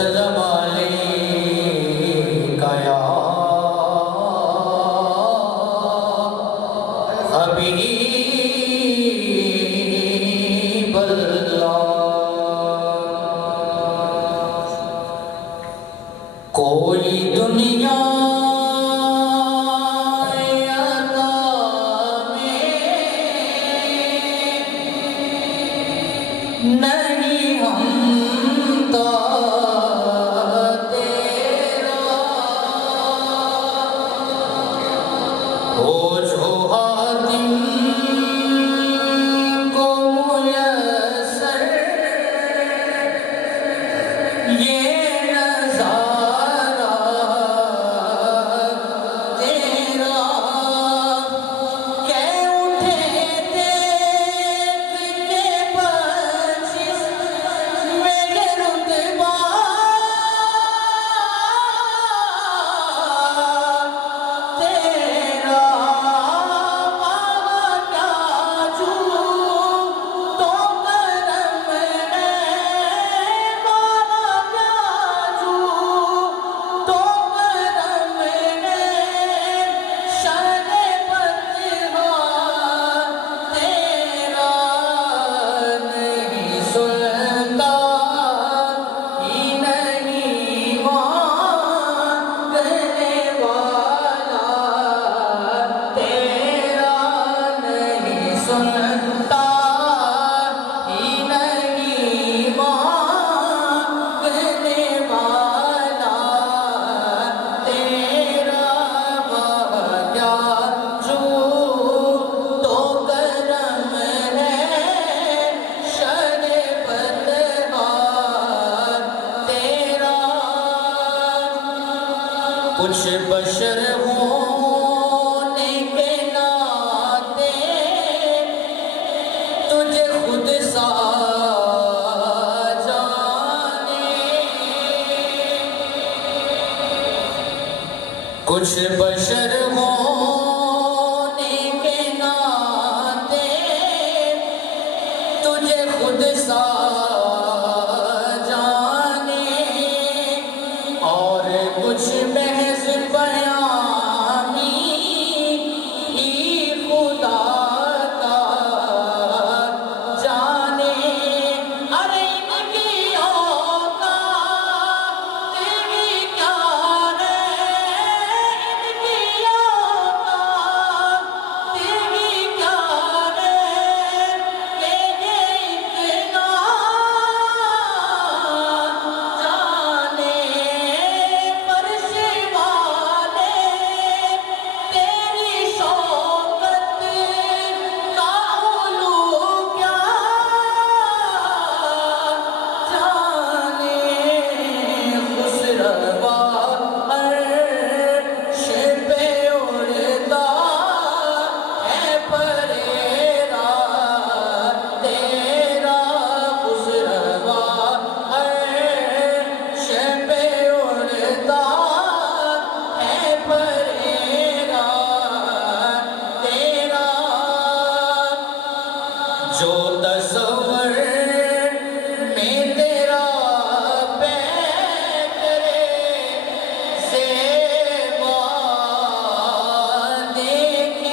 वसल्लम अलैका या हबीबल्लाह। कोई दुनिया नहीं हमता तेरा हो जो हातिम को मुयस्सर ये नज़ारा तेरा कह उठे देख के बख्शिश मेरे रुतबा तेरा पावा क्या छू तो करम है पावा क्या छू तो करम है शरे पतिहा तेरा नहीं सुनता ही नहीं मांगने वाला तेरा नहीं सुनता ही नहीं मांगने वाला तेरा क्या जो तो करम है शरे पतवार तेरा कुछ बशर होने के नाते तुझे खुद सा जाने कुछ बशर